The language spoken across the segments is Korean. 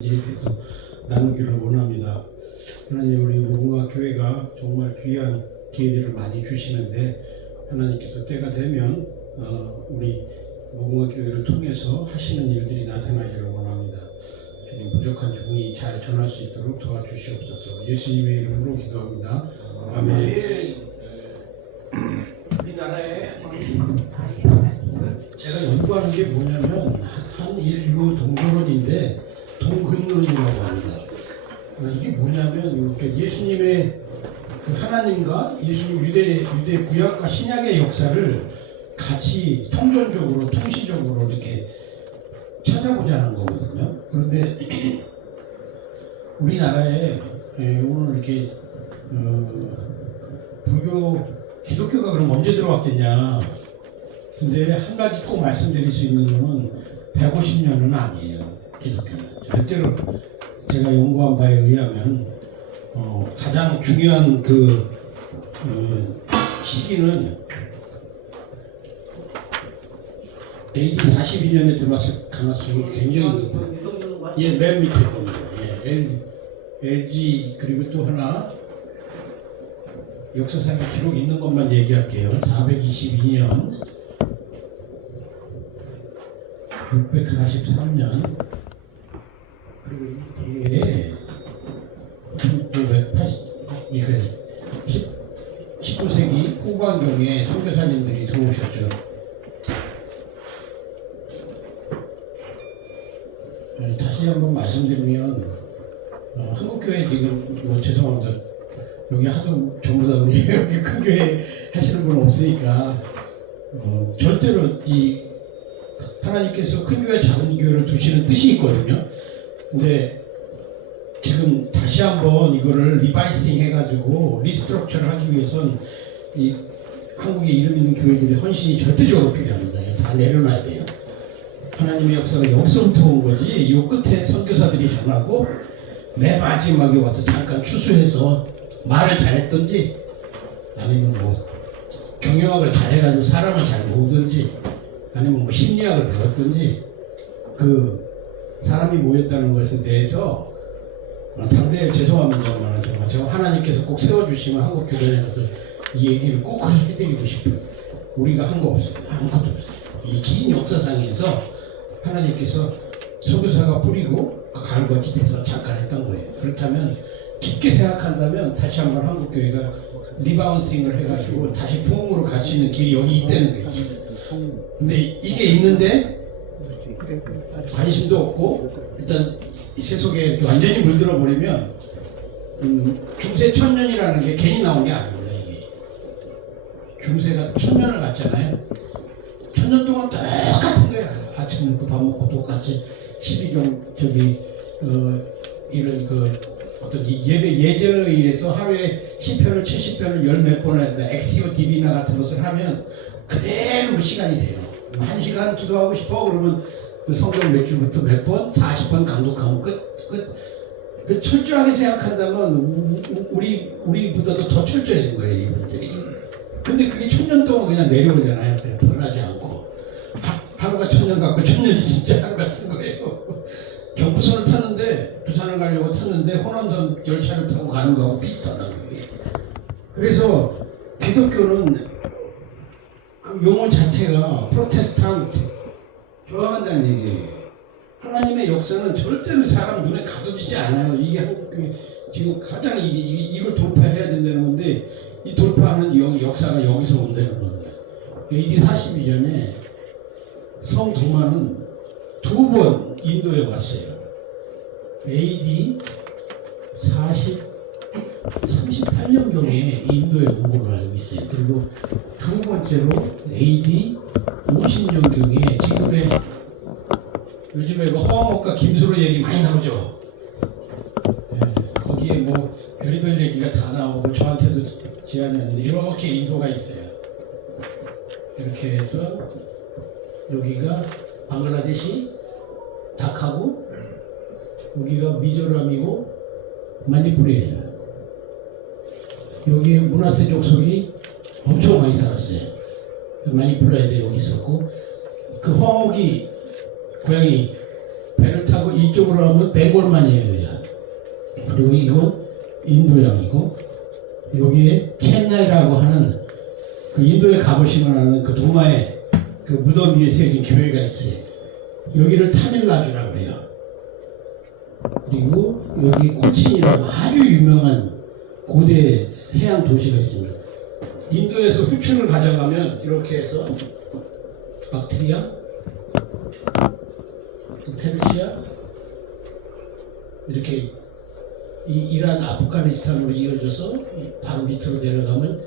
대해서 나누기를 원합니다. 하나님, 우리 무궁화 교회가 정말 귀한 기회들을 많이 주시는데 하나님께서 때가 되면 우리 무궁화 교회를 통해서 하시는 일들이 나타나기를 원합니다. 주님, 부족한 종이 잘 전할 수 있도록 도와주시옵소서. 예수님의 이름으로 기도합니다. 아멘. 우리나라에 제가 연구하는 게 뭐냐면 한인류 동물원인데 동근론이라고 합니다. 이게 뭐냐면 예수님의 그 하나님과 예수님 유대 구약과 신약의 역사를 같이 통전적으로 통시적으로 이렇게 찾아보자는 거거든요. 그런데 우리나라에 오늘 이렇게 불교 기독교가 그럼 언제 들어왔겠냐? 근데 한 가지 꼭 말씀드릴 수 있는 거는 150년은 아니에요. 기독교는 절대로 제가 연구한 바에 의하면 가장 중요한 그 시기는 AD 42년에 들어왔을 가능성이 굉장히 높아요. 맨 밑에 겁니다. LG 그리고 또 하나 역사상의 기록 있는 것만 얘기할게요. 422년 643년 그리고 이 뒤에 19세기 후반경에 선교사님들이 들어오셨죠. 다시 한번 말씀드리면 한국교회 지금 죄송합니다. 여기 하도 전부 다 우리 여기 큰 교회 하시는 분 없으니까 절대로 이 하나님께서 큰 교회 작은 교회를 두시는 뜻이 있거든요. 근데 지금 다시 한번 이거를 리바이싱 해가지고 리스트럭처를 하기 위해선 이 한국에 이름 있는 교회들의 헌신이 절대적으로 필요합니다. 다 내려놔야 돼요. 하나님의 역사가 여기서부터 온 거지. 요 끝에 선교사들이 전하고 맨 마지막에 와서 잠깐 추수해서 말을 잘했던지 아니면 뭐 경영학을 잘해가지고 사람을 잘 모으든지 아니면 뭐 심리학을 배웠든지 그 사람이 모였다는 것에 대해서 당대에 죄송합니다. 정말 저 하나님께서 꼭 세워주시면 한국 교단에 가서 이 얘기를 꼭 해드리고 싶어요. 우리가 한 거 없어요. 아무것도 없어요. 이 긴 역사상에서 하나님께서 선교사가 뿌리고 그 가을같이 돼서 잠깐 했던 거예요. 그렇다면 깊게 생각한다면 다시 한번 한국 교회가 리바운싱을 해가지고 다시 부흥으로 갈 수 있는 길이 여기 있다는 거예요. 근데 이게 있는데 관심도 없고 일단 이 세속에 이렇게 완전히 물들어 버리면 중세 천년이라는 게 괜히 나온 게 아닙니다. 이게 중세가 천년을 갔잖아요. 천년 동안 똑같은 거야. 아침 먹고 밥 먹고 똑같이 12경 이런 어떤 예전에 의해서 하루에 10편을 70편을 열 몇 번 한다. 엑시오 디비나 같은 것을 하면 그대로 시간이 돼요. 1시간 기도하고 싶어 그러면 그 성경 몇 줄부터 몇 번 40번 강독하면 끝. 그 철저하게 생각한다면 우리보다도 더 철저해진 거예요, 이분들이. 근데 그게 천년 동안 그냥 내려오잖아요. 그냥 변하지 않고 하루가 천년 같고 천년이 진짜 하루 같은 거예요. 경부선을 탔는데 부산을 가려고 탔는데 호남선 열차를 타고 가는 거하고 비슷하다는 거예요. 그래서 기독교는 용어 자체가 프로테스탄트 좋아한다는 얘기예요. 하나님의 역사는 절대로 사람 눈에 가둬지지 않아요. 이게 한국교회 지금 가장 이걸 돌파해야 된다는 건데 이 돌파하는 역사가 여기서 온다는 겁니다. AD 42년에 성 도마는 2번 인도에 왔어요. AD 38년경에 인도에 온 걸로 알고 있어요. 그리고 두 번째로 AD 50년경에 지금의 요즘에 그 허화목과 김수로 얘기 많이 나오죠. 거기에 뭐 별의별 얘기가 다 나오고 저한테도 제안이 왔는데 이렇게 인도가 있어요. 이렇게 해서 여기가 방글라데시 닥하고 여기가 미조람이고 마니푸르예요. 여기에 문하세 족속이 엄청 많이 살았어요. 마니푸르에도 여기 있었고 그 허목이 고양이 배를 타고 이쪽으로 하면 벵골만이에요. 그리고 이건 인도양이고, 여기에 첸나이라고 하는 그 인도에 가보시면 아는 그 도마에 그 무덤 위에 세워진 교회가 있어요. 여기를 타밀나주라고 해요. 그리고 여기 코친이라고 아주 유명한 고대 해양 도시가 있습니다. 인도에서 후춘을 가져가면 이렇게 해서 박트리아, 페르시아, 이렇게 이란, 아프가니스탄으로 이어져서 바로 밑으로 내려가면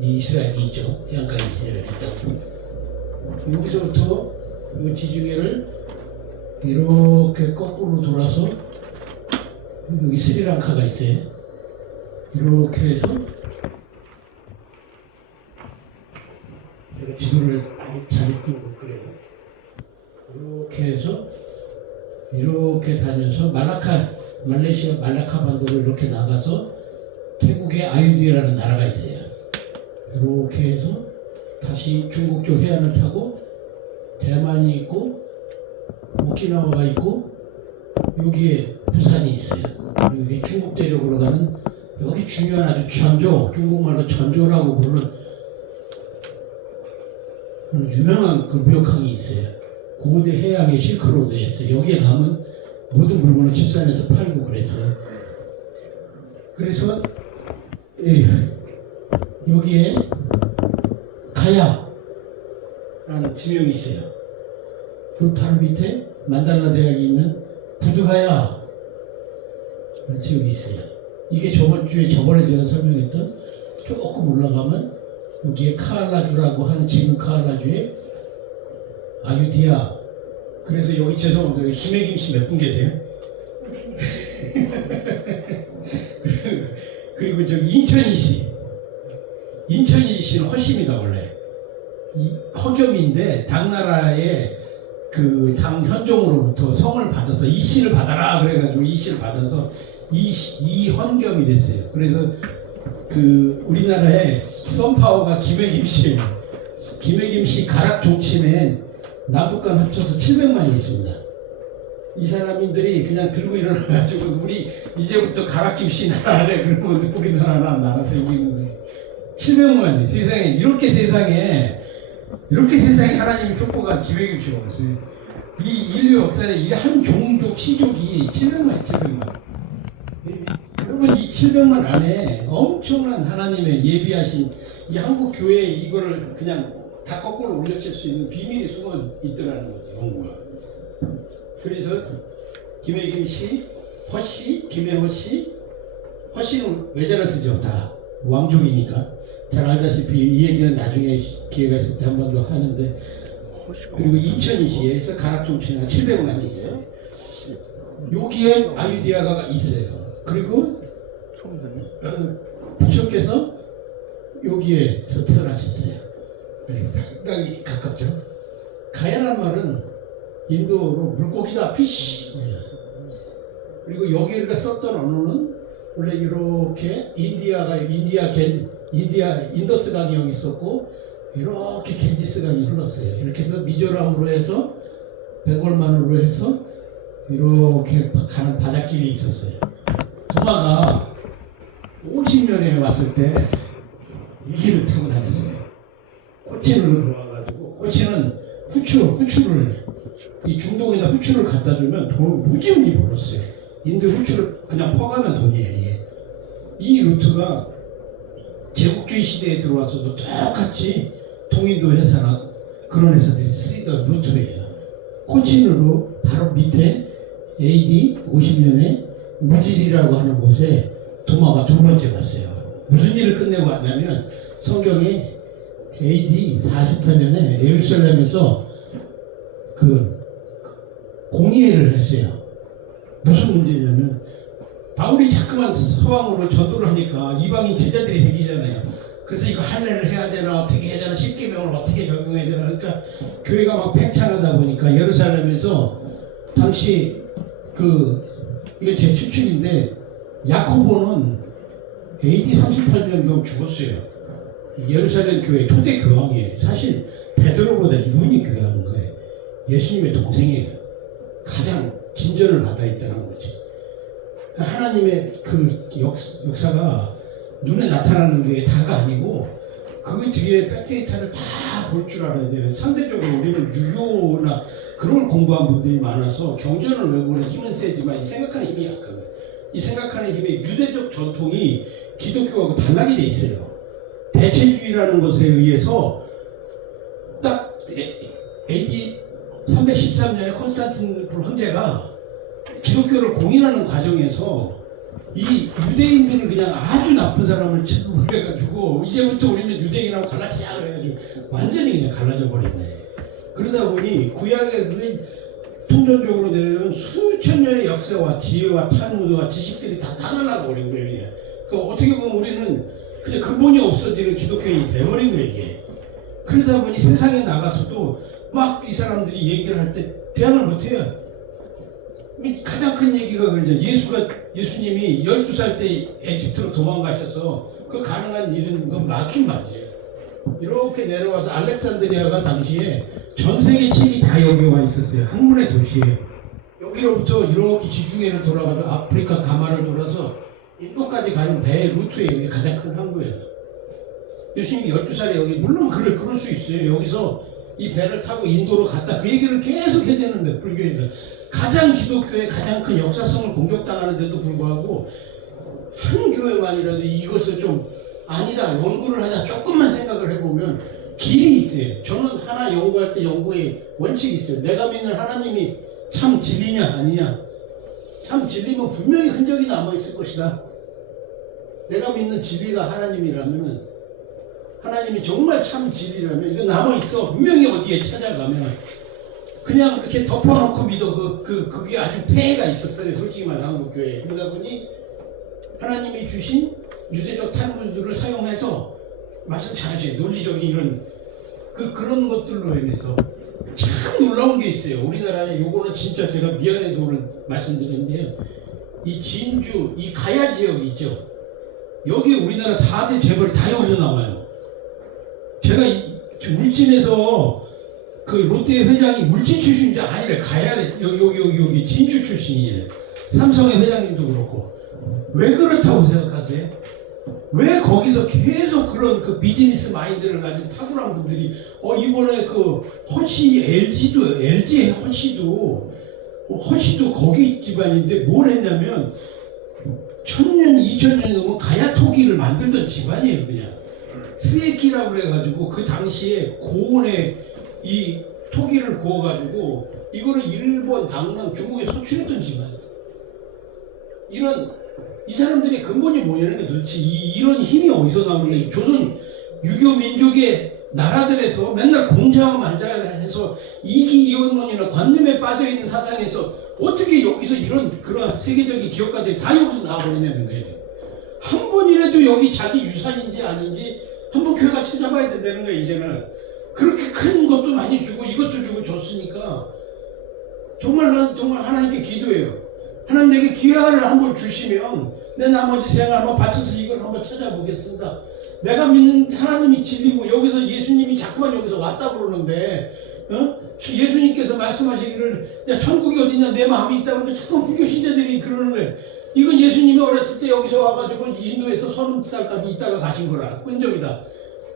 이스라엘이 있죠. 해안가에 이스라엘이 있다고. 여기서부터 이 지중해를 이렇게 거꾸로 돌아서 여기 스리랑카가 있어요. 이렇게 해서 제가 지도를 잘 띄우고 그래요. 이렇게 해서 이렇게 다녀서 말레이시아 말라카 반도로 이렇게 나가서 태국의 아유디라는 나라가 있어요. 이렇게 해서 다시 중국 쪽 해안을 타고 대만이 있고 오키나와가 있고 여기에 부산이 있어요. 여기 중국 대륙으로 가는 여기 중요한 아주 전조, 중국말로 전조라고 부르는 유명한 그 묘강이 있어요. 고대 해양의 실크로드에 있어요. 여기에 가면 모든 물건을 집산해서 팔고 그랬어요. 그래서 여기에 가야라는 지명이 있어요. 그 바로 밑에 만달라 대학이 있는 부두가야 지역이 있어요. 이게 저번에 제가 설명했던 조금 올라가면 여기에 카알라주라고 하는 지금 카알라주에 아유디야. 그래서 여기 죄송합니다. 김해김씨 몇 분 계세요? 그리고 저기 인천이씨는 허심이다 원래. 허겸인데 당나라의 그 당 현종으로부터 성을 받아서 이씨를 받아라 그래가지고 이씨를 받아서 이헌겸이 됐어요. 그래서 그 우리나라의 썬파워가 김해김씨예요. 김해김씨 가락 종친에 남북간 합쳐서 700만이 있습니다. 이 사람들이 그냥 들고 일어나가지고 우리 이제부터 가락김씨 나라래 그러면 우리나라 나라 생기는 거예요. 700만이 이렇게 세상에 하나님의 촉구가 김해김씨가 왔어요. 이 인류 역사에 이 한 종족 시족이 700만. 여러분 이 700만 안에 엄청난 하나님의 예비하신 이 한국 교회에 이거를 그냥 다 거꾸로 올려칠 수 있는 비밀이 숨어 있더라는 거죠. 연구가. 그래서 김해김씨, 허씨, 김해허씨, 허씨는 외자를 쓰죠. 다 왕족이니까. 잘 알다시피 이 얘기는 나중에 기회가 있을 때 한 번 더 하는데, 그리고 인천이시에서 가락종친회가 700만이 있어요. 여기에 아유디아가 있어요. 그리고 부처께서 여기에서 태어나셨어요. 상당히 가깝죠. 가야란 말은 인도로 물고기다, 피쉬. 그리고 여기가 썼던 언어는 원래 이렇게 인더스 강이 여기 있었고 이렇게 겐지스 강이 흘렀어요. 이렇게 해서 미조람으로 해서 벵골만으로 해서 이렇게 가는 바닷길이 있었어요. 도마가 50년에 왔을 때 이 길을 타고 다녔어요. 코친으로 들어와가지고 코친은 후추를 이 중동에다 후추를 갖다 주면 돈을 무지무지 벌었어요. 인도 후추를 그냥 퍼가면 돈이에요. 이 루트가 제국주의 시대에 들어와서도 똑같이 동인도 회사나 그런 회사들이 쓰이던 루트예요. 코친으로 바로 밑에 AD 50년에 무질이라고 하는 곳에 도마가 두 번째 갔어요. 무슨 일을 끝내고 왔냐면 성경이 AD 48년에 예루살렘에서 그 공의회를 했어요. 무슨 문제냐면 바울이 자꾸만 서방으로 전도를 하니까 이방인 제자들이 생기잖아요. 그래서 이거 할례를 해야 되나 어떻게 해야 되나 십계명을 어떻게 적용해야 되나 그러니까 교회가 막 팽창하다 보니까 예루살렘에서 당시 이게 제 추측인데 야코보는 AD 38년경 죽었어요. 예루살렘 교회 초대 교황이에요. 사실 베드로보다 이분이 교황인 거예요. 예수님의 동생이에요. 가장 진전을 받아 있다는 거지. 하나님의 그 역사가 눈에 나타나는 게 다가 아니고 그 뒤에 백데이터를 다 볼 줄 알아야 되는, 상대적으로 우리는 유교나 그런 걸 공부한 분들이 많아서 경전을 외우는 힘은 세지만 이 생각하는 힘이 약한 거예요. 이 생각하는 힘의 유대적 전통이 기독교하고 단락이 돼 있어요. 대체주의라는 것에 의해서 딱 AD 313년에 콘스탄티노플 황제가 기독교를 공인하는 과정에서 이 유대인들을 그냥 아주 나쁜 사람을 취급해가지고 이제부터 우리는 유대인하고 갈라지자 그래가지고 완전히 그냥 갈라져 버린네. 그러다 보니 구약의 그 통전적으로 내려온 수천 년의 역사와 지혜와 탈무드와 지식들이 다 날아가 버린 거예요. 이게. 그러니까 어떻게 보면 우리는 그냥 근본이 없어지는 기독교인이 돼버린 거예요. 이게. 그러다 보니 세상에 나가서도 막 이 사람들이 얘기를 할 때 대항을 못해요. 가장 큰 얘기가 그러죠. 예수님이 12살 때 에집트로 도망가셔서 그 가능한 일은 건 막힌 맞이에요. 이렇게 내려와서 알렉산드리아가 당시에 전 세계 책이 다 여기 와 있었어요. 학문의 도시예요. 여기로부터 이렇게 지중해를 돌아가서 아프리카 가마를 돌아서 인도까지 가는 배의 루트에 여기 가장 큰 항구예요. 예수님이 12살에 여기, 물론 그럴 수 있어요. 여기서 이 배를 타고 인도로 갔다, 그 얘기를 계속 해야 되는 거예요. 불교에서. 가장 기독교의 가장 큰 역사성을 공격당하는데도 불구하고 한 교회만이라도 이것을 좀 아니다, 연구를 하자 조금만 생각을 해보면 길이 있어요. 저는 하나 연구할 때 연구의 원칙이 있어요. 내가 믿는 하나님이 참 진리냐 아니냐. 참 진리면 분명히 흔적이 남아있을 것이다. 내가 믿는 진리가 하나님이라면, 하나님이 정말 참 진리라면 이거 남아있어. 분명히 어디에 찾아가면. 그냥 그렇게 덮어놓고 믿어. 그게 아주 폐해가 있었어요. 솔직히 말해서 한국교회에. 그러다 보니 하나님이 주신 유대적 탈무드를 사용해서, 말씀 잘하셔요. 논리적인 이런 그런 것들로 인해서 참 놀라운 게 있어요. 우리나라에 요거는 진짜 제가 미안해서 오늘 말씀드리는데요. 이 진주, 이 가야 지역이 있죠. 여기 우리나라 4대 재벌이 다 여기서 나와요. 제가 울진에서 그 롯데 회장이 울진 출신인지 아니래. 가야래. 여기 진주 출신이래. 삼성의 회장님도 그렇고. 왜 그렇다고 생각하세요? 왜 거기서 계속 그런 그 비즈니스 마인드를 가진 탁월한 분들이 이번에 그 LG 허쉬도 거기 집안인데 뭘 했냐면 1000년 2000년 넘은 가야 토기를 만들던 집안이에요. 그냥 스에키라고 그래가지고 그 당시에 고온에 이 토기를 구워가지고 이거를 일본, 당랑, 중국에 수출했던 집안이에요. 이 사람들의 근본이 뭐냐는 게 도대체 이런 힘이 어디서 나오는데, 조선 유교 민족의 나라들에서 맨날 공자와 만자해서 이기이원론이나 관념에 빠져있는 사상에서 어떻게 여기서 그런 세계적인 기업가들이 다 여기서 나와버리냐는 거예요. 한 번이라도 여기 자기 유산인지 아닌지 한번 교회가 찾아봐야 된다는 거예요. 이제는 그렇게 큰 것도 많이 주고 이것도 주고 줬으니까 정말 하나님께 기도해요. 하나님 내게 기회를 한번 주시면 내 나머지 생활 한번 바쳐서 이걸 한번 찾아보겠습니다. 내가 믿는 하나님이 진리고 여기서 예수님이 자꾸만 여기서 왔다 그러는데 예수님께서 말씀하시기를 야 천국이 어디냐 내 마음이 있다고 하는데 자꾸 불교 신자들이 그러는 거예요. 이건 예수님이 어렸을 때 여기서 와가지고 인도에서 30살까지 있다가 가신 거라. 끈적이다.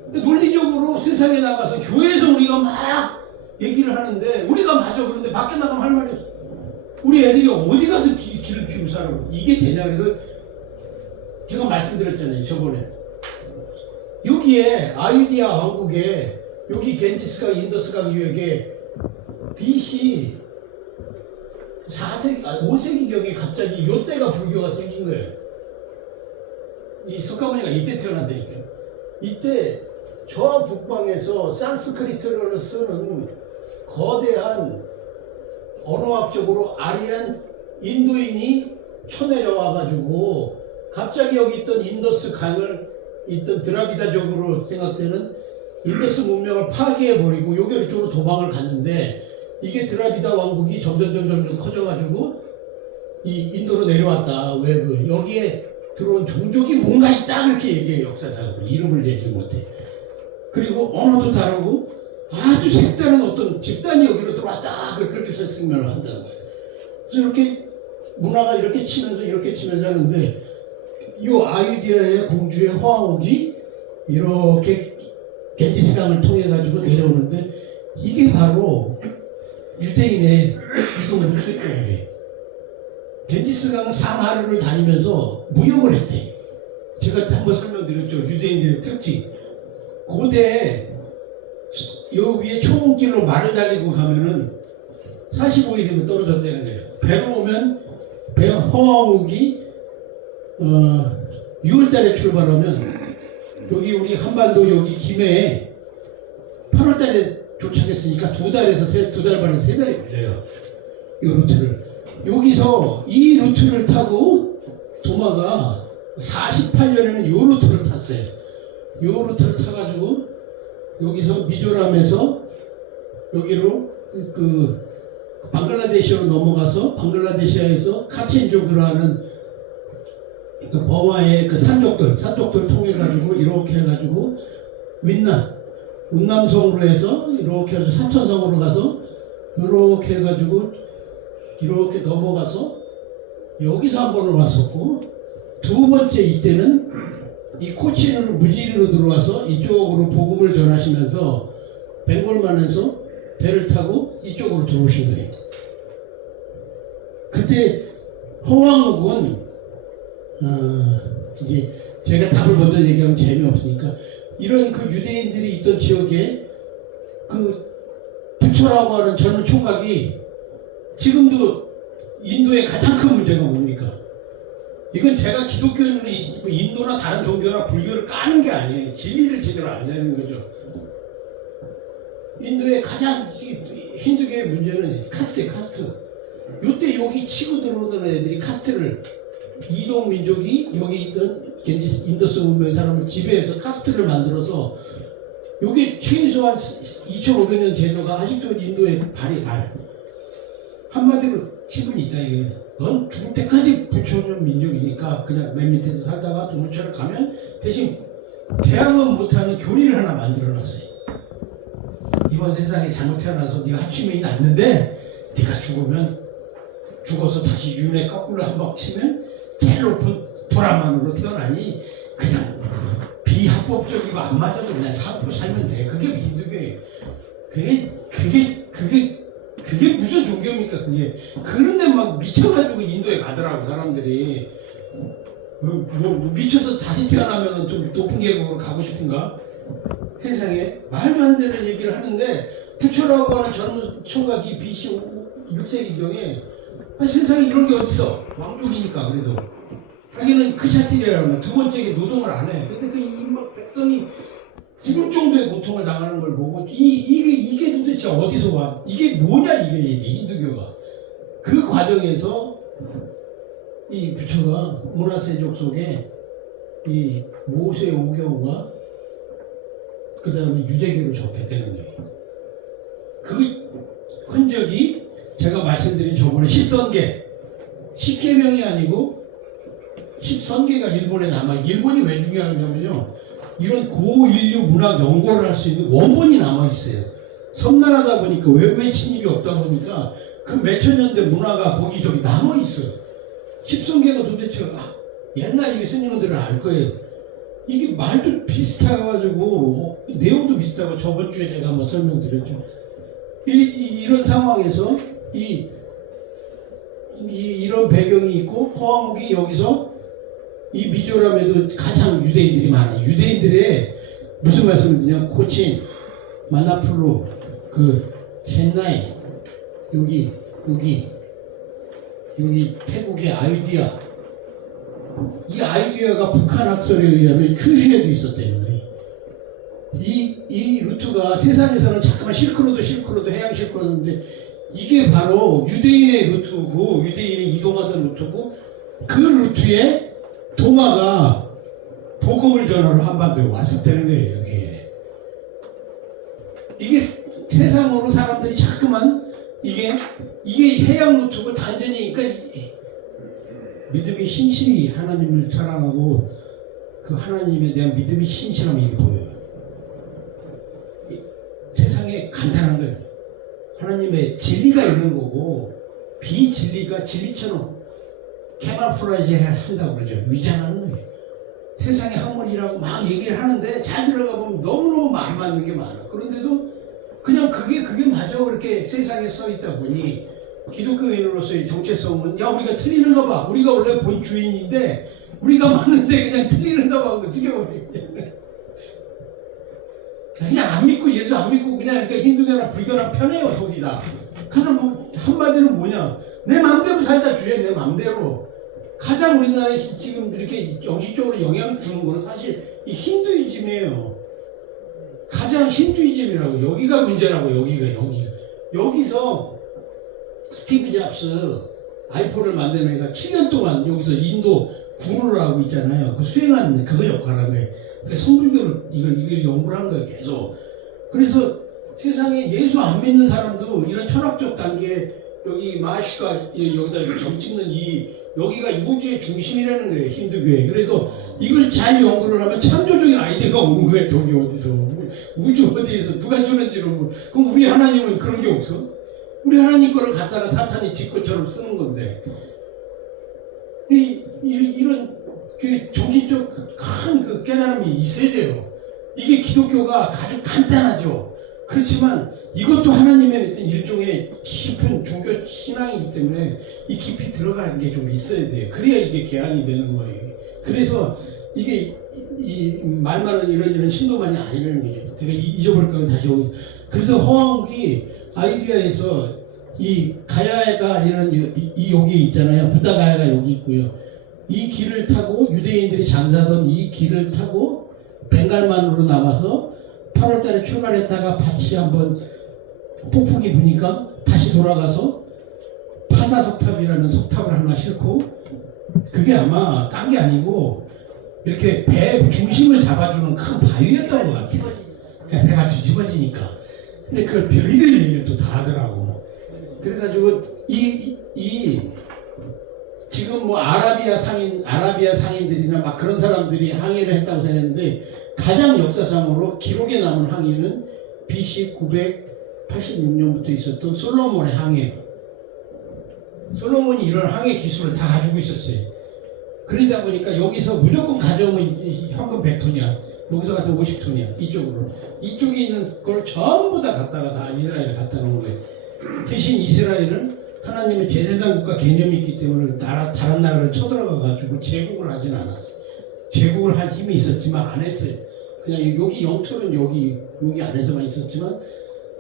논리적으로 세상에 나가서 교회에서 우리가 막 얘기를 하는데 우리가 맞아 그런데 밖에 나가면 할 말이 없어. 우리 애들이 어디 가서 길을 피우고 살아. 이게 되냐. 그래서 제가 말씀드렸잖아요 저번에. 여기에 아유디아 왕국에 여기 겐지스강 인더스강 유역에 BC 5세기경에 갑자기 이때가 불교가 생긴 거예요. 이 석가모니가 이때 태어난다니까요. 이때 저 북방에서 산스크리트어를 쓰는 거대한 언어학적으로 아리안 인도인이 쳐내려와가지고 갑자기 여기 있던 인더스 강을 있던 드라비다적으로 생각되는 인더스 문명을 파괴해버리고 여기 이쪽으로 도망을 갔는데 이게 드라비다 왕국이 점점 커져가지고 이 인도로 내려왔다. 왜 여기에 들어온 종족이 뭔가 있다 그렇게 얘기해요. 역사상으로 이름을 얘기 못해. 그리고 언어도 다르고 아주 색다른 어떤 집단이 여기로 들어왔다 그렇게 설명을 한다는 거예요. 그래서 이렇게 문화가 이렇게 치면서 하는데 이 아이디어의 공주의 허황옥이 이렇게 겐지스강을 통해 가지고 내려오는데 이게 바로 유대인의 이동 루트예요. 겐지스강은 사마르를 다니면서 무역을 했대. 제가 한번 설명드렸죠. 유대인들의 특징. 고대 요 위에 초원길로 말을 달리고 가면은 45일이면 떨어졌다는 거예요. 배로 오면 배 허황옥이 6월달에 출발하면 여기 우리 한반도 여기 김해에 8월달에 도착했으니까 두 달에서 두 달 반에서 세 달이 걸려요. 이 루트를 여기서 이 루트를 타고 도마가 48년에는 이 루트를 탔어요. 이 루트를 타가지고 여기서 미조람에서 여기로 그 방글라데시아로 넘어가서 방글라데시아에서 카첸족으로 하는 그 버마의 그 산족들 통해 가지고 이렇게 해가지고 운남성으로 해서 이렇게 해서 사천성으로 가서 이렇게 해가지고 이렇게 넘어가서 여기서 한 번을 왔었고 두 번째 이때는 이 코치누르 무지리로 들어와서 이쪽으로 복음을 전하시면서 벵골만에서 배를 타고 이쪽으로 들어오신 거예요. 그때 허황옥은 이제 제가 답을 먼저 얘기하면 재미없으니까 이런 그 유대인들이 있던 지역에 그 부처라고 하는 젊은 총각이 지금도 인도의 가장 큰 문제가 뭡니까? 이건 제가 기독교를 인도나 다른 종교나 불교를 까는 게 아니에요. 진리를 제대로 알자는 거죠. 인도의 가장 힌두교의 문제는 카스트. 요때 여기 치고 들어오던 애들이 카스트를 이동 민족이 여기 있던 인더스 문명의 사람을 지배해서 카스트를 만들어서 요게 최소한 2500년 제도가 아직도 인도의 발. 한마디로 힘은 있다 이게. 넌 죽을 때까지 부처는 민족이니까 그냥 맨 밑에서 살다가 동물처럼 가면 대신 대항은 못하는 교리를 하나 만들어놨어요. 이번 세상에 잘못 태어나서 네가 합치면이 났는데 네가 죽어서 다시 윤회 거꾸로 한 방 치면 제일 높은 브라만으로 태어나니 그냥 비합법적이고 안 맞아도 그냥 살면 돼. 그게 힌두교예요. 그게 무슨 종교입니까? 그게 그런데 막 미쳐가지고 인도에 가더라고 사람들이. 뭐 미쳐서 다시 태어나면 좀 높은 계급으로 가고 싶은가? 세상에 말도 안 되는 얘기를 하는데 부처라고 하는 젊은 총각이 BC 6세기경에 세상에 이런 게 어딨어? 왕족이니까 그래도 자기는 크샤티리아라면 두 번째에 노동을 안 해. 근데 그 이막 백성이 죽을 정도의 고통을 당하는 걸 보고 이게 도대체 어디서 와? 이게 뭐냐 이게 힌두교가. 그 과정에서 이 부처가 문화세족 속에 이 모세 오경과 그 다음에 유대교를 접했다는 거예요. 그 흔적이 제가 말씀드린 저번에 10계명이 아니고 10선계가 일본에 일본이 왜 중요하냐면요. 이런 고인류 문학 연구를 할 수 있는 원본이 남아있어요. 섬나라다 보니까 외부의 침입이 없다 보니까 그 몇천 년대 문화가 거기 저기 남아있어요. 10선계가 도대체 옛날 이게 스님들은 알 거예요. 이게 말도 비슷해가지고 내용도 비슷하고 저번 주에 제가 한번 설명드렸죠. 이런 상황에서 이런 배경이 있고 허황옥이 여기서 이 미조람에도 가장 유대인들이 많아요. 유대인들의 무슨 말씀을 드냐면 코친, 마나풀루, 그 첸나이, 여기 태국의 아이디아. 이 아이디어가 북한 학설에 의하면 큐슈에도 있었다는 거예요. 이 루트가 세상에서는 자꾸만 실크로드 해양 실크로드인데 이게 바로 유대인의 루트고 유대인이 이동하던 루트고 그 루트에 도마가 복음을 전하러 한반도에 왔었다는 거예요. 이게 세상으로 사람들이 자꾸만 이게 해양 루트고 단전이 그러니까 믿음이 신실히 하나님을 사랑하고 그 하나님에 대한 믿음이 신실함이 이게 보여요. 세상에 간단한 거예요. 하나님의 진리가 있는 거고 비진리가 진리처럼 캐모플라이즈 한다고 그러죠. 위장하는 거예요. 세상의 학문이라고 막 얘기를 하는데 잘 들어가 보면 너무너무 안 맞는 게 많아. 그런데도 그냥 그게 맞아. 그렇게 세상에 서 있다 보니 기독교인으로서의 정체성은 야 우리가 틀리는가 봐. 우리가 원래 본 주인인데 우리가 맞는데 그냥 틀리는가 봐 하고 숙여버리고 그냥 안 믿고 예수 안 믿고 그냥 이렇게 힌두교나 불교나 편해요. 속이 다. 가서 뭐 한마디로 뭐냐 내 맘대로 살다 주의 내 맘대로. 가장 우리나라에 지금 이렇게 영식적으로 영향을 주는 거는 사실 이 힌두이즘이에요. 가장 힌두이즘이라고. 여기가 문제라고. 여기서 스티브 잡스 아이폰을 만든 애가 7년 동안 여기서 인도 구루를 하고 있잖아요. 그 수행하는 그거 역할을 거예요. 그러니까 성불교를 이걸 연구를 한 거예요. 계속. 그래서 세상에 예수 안 믿는 사람도 이런 철학적 단계 여기 마슈가 여기다 점 찍는 여기가 우주의 중심이라는 거예요. 힌두교에. 그래서 이걸 잘 연구를 하면 창조적인 아이디어가 오는 거예요. 여기 어디서. 우주 어디에서 누가 주는지로. 그럼 우리 하나님은 그런 게 없어? 우리 하나님 거를 갖다가 사탄이 지 것처럼 쓰는 건데. 이런 그 정신적 큰 깨달음이 있어야 돼요. 이게 기독교가 아주 간단하죠. 그렇지만 이것도 하나님의 어떤 일종의 깊은 종교 신앙이기 때문에 이 깊이 들어가는 게 좀 있어야 돼요. 그래야 이게 개항이 되는 거예요. 그래서 이게 이 말만은 이런 신도만이 아니라는 거죠. 제가 잊어버릴 거면 다시 오고. 그래서 허황욱이 아이디어에서 이 가야가 이런 여기 있잖아요. 부다 가야가 여기 있고요. 이 길을 타고 유대인들이 장사하던 이 길을 타고 벵갈만으로 남아서 8월달에 출발했다가 밭이 한번 폭풍이 부니까 다시 돌아가서 파사석탑이라는 석탑을 하나 싣고 그게 아마 딴 게 아니고 이렇게 배 중심을 잡아주는 큰 바위였던 것 같아요. 배가 뒤집어지니까. 근데 그걸 별의별 얘기를 또 다 하더라고. 그래가지고 지금 뭐 아라비아 상인들이나 막 그런 사람들이 항해를 했다고 생각했는데 가장 역사상으로 기록에 남은 항해는 BC 986년부터 있었던 솔로몬의 항해. 솔로몬이 이런 항해 기술을 다 가지고 있었어요. 그러다 보니까 여기서 무조건 가져오면 현금 100톤이야. 여기서 가서 50톤이야. 이쪽으로. 이쪽에 있는 걸 전부 다 갖다가 다 이스라엘에 갖다 놓은 거예요. 대신 이스라엘은 하나님의 제사장 국가 개념이 있기 때문에 다른 나라를 쳐들어가 가지고 제국을 하진 않았어. 제국을 할 힘이 있었지만 안 했어요. 그냥 여기 영토는 여기 안에서만 있었지만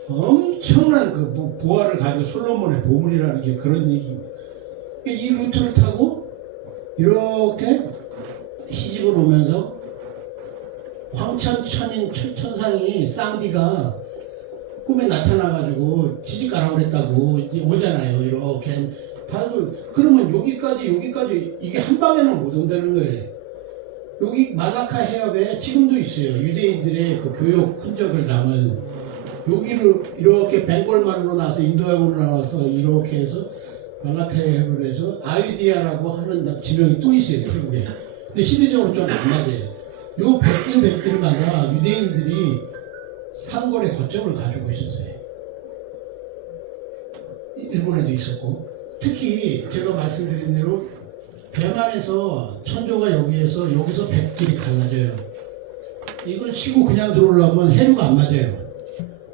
엄청난 그 보화를 가지고 솔로몬의 보물이라는 게 그런 얘기입니다. 이 루트를 타고 이렇게 시집을 오면서 천상이 쌍디가 꿈에 나타나가지고 지지가라고 그랬다고 오잖아요. 이렇게 다들 그러면 여기까지 이게 한 방에는 못 온다는 거예요. 여기 말라카 해협에 지금도 있어요. 유대인들의 그 교육 흔적을 담은 여기를 이렇게 벵골만으로 나와서 인도양으로 나와서 이렇게 해서 말라카 해협을 해서 아유디아라고 하는 지명이 또 있어요. 태국에. 근데 시대적으로 좀 안 맞아요. 요 백길마다 유대인들이 상거래 거점을 가지고 있었어요. 일본에도 있었고 특히 제가 말씀드린 대로 대만에서 천조가 여기서 백길이 갈라져요. 이걸 치고 그냥 들어오려면 해류가 안 맞아요.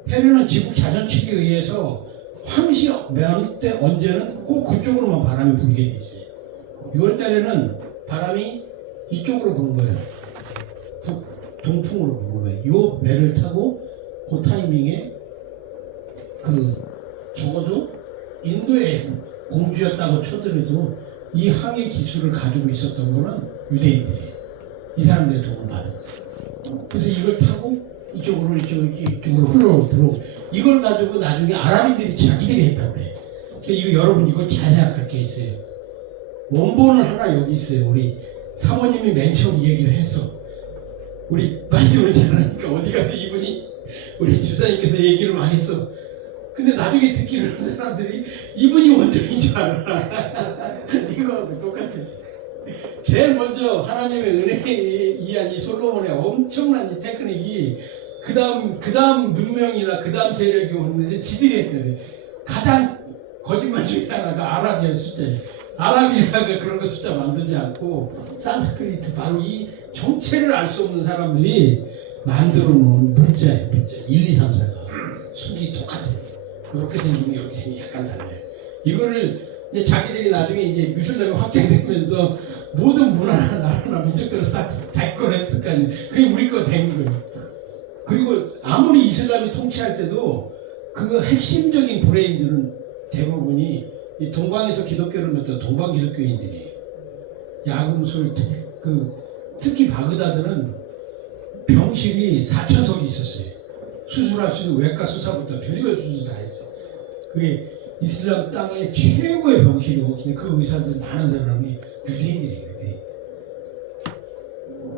해류는 지구 자전축에 의해서 황시 몇 때 언제는 꼭 그쪽으로만 바람이 불게 돼 있어요. 6월달에는 바람이 이쪽으로 부는 거예요. 동풍으로 부는 거예요. 요 배를 타고 그 타이밍에 적어도 인도의 공주였다고 쳐들어도 이 항해 기술을 가지고 있었던 거는 유대인들이에요. 이 사람들의 도움을 받은 거예요. 그래서 이걸 타고 이쪽으로 흘러 들어오고 이걸 가지고 나중에 아랍인들이 자기들이 했다고 그래요. 이거 여러분 이거 잘 생각할 게 있어요. 원본은 하나 여기 있어요. 우리 사모님이 맨 처음 얘기를 했어. 우리 말씀을 잘하니까 어디 가서 이분이 우리 집사님께서 얘기를 많이 했어. 근데 나중에 듣기로는 사람들이 이분이 원조인 줄 알아. 이거하고 똑같으시. 제일 먼저 하나님의 은혜에 의한 이 솔로몬의 엄청난 이 테크닉이 그 다음 문명이나 그 다음 세력이 오는데 지들이 했더니 가장 거짓말 중에 하나가 아라비아 숫자예요. 아라비아가 그런 거 숫자 만들지 않고 산스크리트 바로 이 정체를 알 수 없는 사람들이 만들어 놓은 문자예요. 문자 1, 2, 3, 4가 수기 똑같아요. 이렇게 생기면 이렇게 생기면 약간 달라요. 이거를 이제 자기들이 나중에 이제 미술관이 확장되면서 모든 문화나 나라나 민족들을 싹 자기 거로 했을 거 아니에요. 그게 우리 거 된 거예요. 그리고 아무리 이슬람이 통치할 때도 그 핵심적인 브레인들은 대부분이 이 동방에서 기독교를 믿던 동방 기독교인들이에요. 야금술 특히 바그다드는 병실이 4,000석이 있었어요. 수술할 수 있는 외과 수사부터 별의별 수술 다 했어요. 그게 이슬람 땅의 최고의 병실이고 그 의사들 많은 사람이 유대인이래요.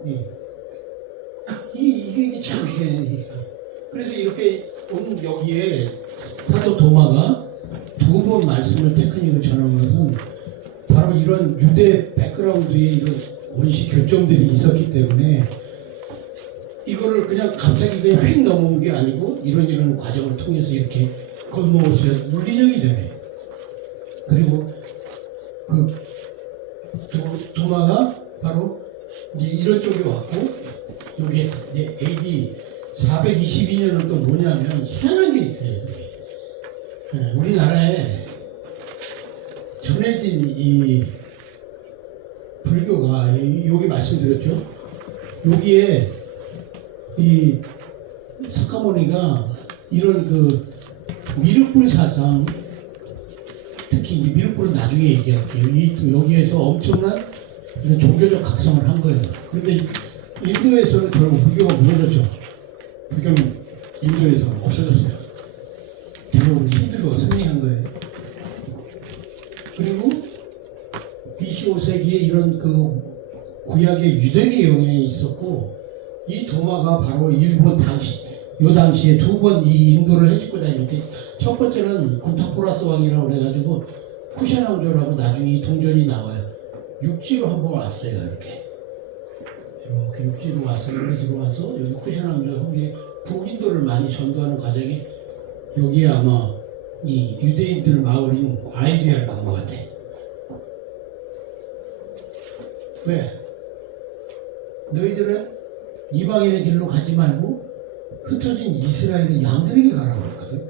유대인. 이게 참 희한해. 그래서 이렇게 오늘 여기에 사도 도마가 두 번 말씀을 테크닉을 전한 것은 바로 이런 유대 백그라운드에 이런 원시 교점들이 있었기 때문에 이거를 그냥 갑자기 그냥 휙 넘어온 게 아니고 이런 과정을 통해서 이렇게 건너오셔야 논리적이잖아요. 그리고 그 도마가 바로 이제 이런 쪽에 왔고 여기에 이제 AD 422년은 또 뭐냐면 희한한 게 있어요. 우리나라에 전해진 이 불교가 여기 말씀드렸죠. 여기에 이 석가모니가 이런 그 미륵불 사상, 특히 이 미륵불은 나중에 얘기할게요. 여기에서 엄청난 이런 종교적 각성을 한 거예요. 그런데 인도에서는 결국 불교가 무너졌죠. 불교는 인도에서 없어졌어요. 대부분 힌두교가 승리한 거예요. 그리고 BC 5세기에 이런 그 구약의 유대계 영향이 있었고 이 도마가 바로 일본 요 당시에 두 번 이 인도를 해집고 다니는데 첫 번째는 곰타포라스 왕이라고 해가지고 쿠샤 왕조라고 나중에 이 동전이 나와요. 육지로 한번 왔어요. 이렇게 육지로 와서 여기로 와서 여기 쿠샤 왕조 후에 북인도를 많이 전도하는 과정이 여기에 아마 이 유대인들 마을인 아이디아를 나온 것 같아. 왜? 너희들은 이방인의 길로 가지 말고 흩어진 이스라엘의 양들에게 가라고 했거든.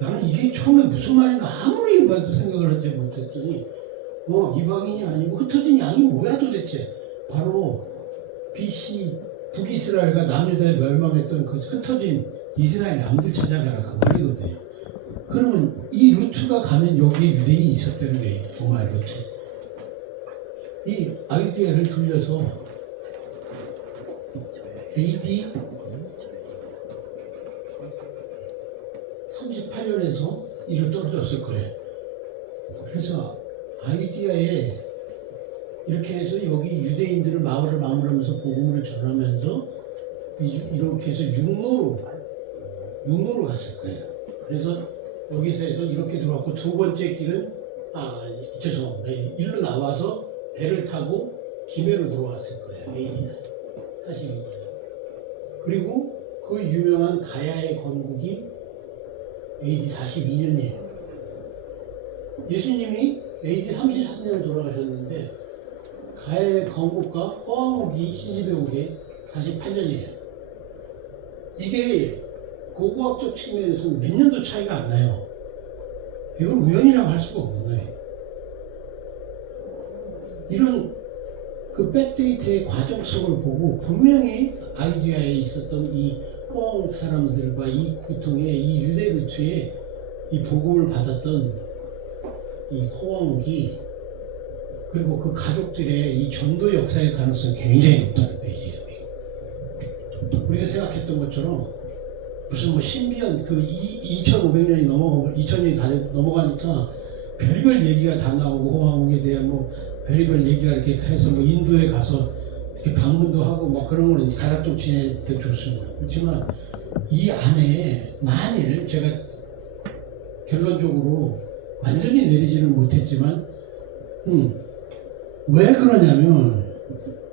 나는 이게 처음에 무슨 말인가 아무리 봐도 생각을 하지 못했더니 이방인이 아니고 흩어진 양이 뭐야 도대체. 바로 BC 북이스라엘과 남유다에 멸망했던 그 흩어진 이스라엘 양들 찾아가라 그 말이거든요. 그러면 이 루트가 가면 여기에 유대인이 있었다는 거예요. 도마의 루트. 이 아이디어를 돌려서 AD 38년에서 이로 떨어졌을 거예요. 그래서 아이디어에 이렇게 해서 여기 유대인들을 마을을 마무리하면서 복음을 전하면서 이렇게 해서 육로로 갔을 거예요. 그래서 여기서 해서 이렇게 들어왔고 두 번째 길은 죄송합니다. 일로 나와서 배를 타고 김해로 들어왔을 거예요. AD 42년. 그리고 그 유명한 가야의 건국이 AD 42년이에요. 예수님이 AD 33년에 돌아가셨는데 가야의 건국과 호황국이 시집에 오게 48년이에요. 이게 고고학적 측면에서는 몇 년도 차이가 안 나요. 이걸 우연이라고 할 수가 없는 거예요. 이런 그 백데이터의 과정성을 보고 분명히 아이디아에 있었던 이 호황국 사람들과 이 고통의 이 유대 루트에 이 복음을 받았던 이 호황국이 그리고 그 가족들의 이 전도 역사의 가능성이 굉장히 높다는 거예요. 우리가 생각했던 것처럼 무슨 뭐 신비한 그 2500년이 넘어가고 2000년이 다 넘어가니까 별의별 얘기가 다 나오고 호황국에 대한 뭐 별의별 얘기가 이렇게 해서 뭐 인도에 가서 이렇게 방문도 하고 뭐 그런 거는 가락적 지내도 좋습니다. 그렇지만 이 안에 만일 제가 결론적으로 완전히 내리지는 못했지만 왜 그러냐면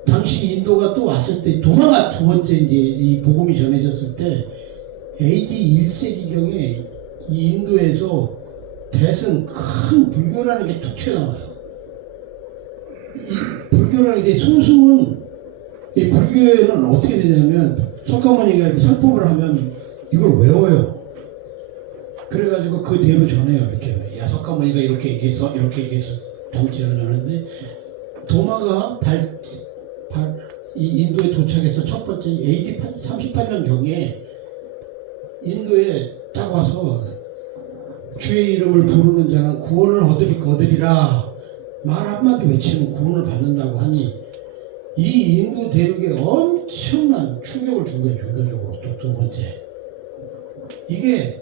당시 인도가 또 왔을 때 도마가 두 번째 이제 이 복음이 전해졌을 때 AD 1세기경에 이 인도에서 대승 큰 불교라는 게 툭 튀어나와요. 이 불교라는 게 소승은 이 불교에는 어떻게 되냐면 석가모니가 이렇게 설법을 하면 이걸 외워요. 그래가지고 그대로 전해요. 이렇게 야 석가모니가 이렇게 얘기했어 이렇게 얘기했어 동지를 전하는데 도마가 이 인도에 도착해서 첫 번째 AD 38년 경에 인도에 딱 와서 주의 이름을 부르는 자는 구원을 얻으리라 말 한마디 외치면 구원을 받는다고 하니 이 인도 대륙에 엄청난 충격을 준 거예요. 종교적으로. 또 두 번째 이게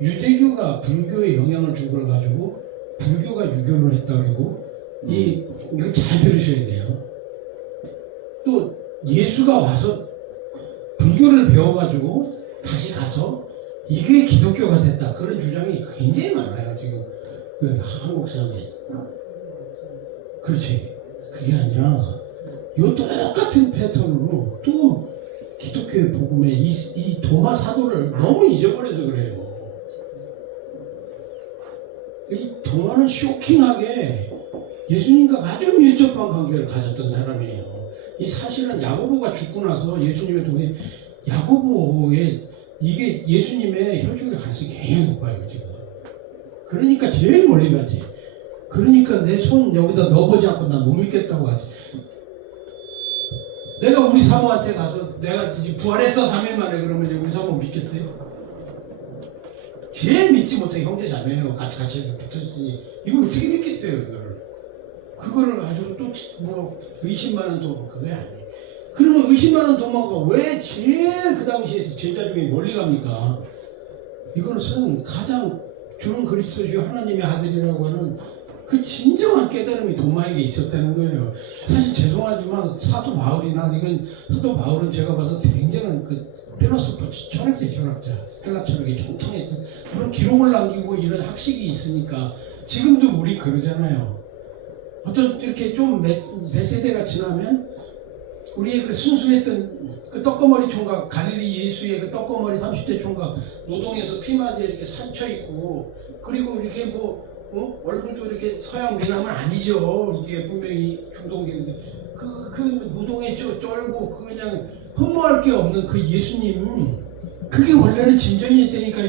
유대교가 불교에 영향을 준 걸 가지고 불교가 유교를 했다 그러고 이거 잘 들으셔야 돼요. 또 예수가 와서 불교를 배워가지고 다시 가서 이게 기독교가 됐다 그런 주장이 굉장히 많아요 지금 그 한국 사회에. 그렇지. 그게 아니라 요 똑같은 패턴으로 또 기독교의 복음에 이 도마 사도를 너무 잊어버려서 그래요. 이 도마는 쇼킹하게 예수님과 아주 밀접한 관계를 가졌던 사람이에요. 이 사실은 야고보가 죽고 나서 예수님의 동생 야고보의 이게 예수님의 혈육의 가능성이 굉장히 높아요 지금. 그러니까 제일 멀리 가지. 그러니까 내 손 여기다 넣어보지 않고 난 못 믿겠다고 하지. 내가 우리 사모한테 가서 내가 이제 부활했어 3일 만에 그러면 우리 사모 믿겠어요? 제일 믿지 못해 형제 자매요. 같이 붙어있으니 이걸 어떻게 믿겠어요 이걸. 그거를 가지고 또 뭐 의심많은 도망 그게 아니에요. 그러면 의심많은 도망가 왜 제일 그 당시에 제자 중에 멀리 갑니까? 이것은 가장 주는 그리스도주 하나님의 아들이라고 하는 그 진정한 깨달음이 도마에게 있었다는 거예요. 사실 죄송하지만 사도 바울이나 이건 사도 바울은 제가 봐서 굉장한 그 필로소퍼 철학자 헬라 철학에 정통했던 그런 기록을 남기고 이런 학식이 있으니까 지금도 우리 그러잖아요. 어떤 이렇게 좀 몇 세대가 지나면 우리의 그 순수했던 그 떡거머리 총각 갈릴리 예수의 그 떡거머리 30대 총각 노동에서 피마디에 이렇게 산쳐 있고 그리고 이렇게 뭐 얼굴도 이렇게 서양 미남은 아니죠. 이게 분명히 중동계인데 그 노동에 쩔고 그 그냥 흠모할 게 없는 그 예수님 그게 원래는 진전이 있다니까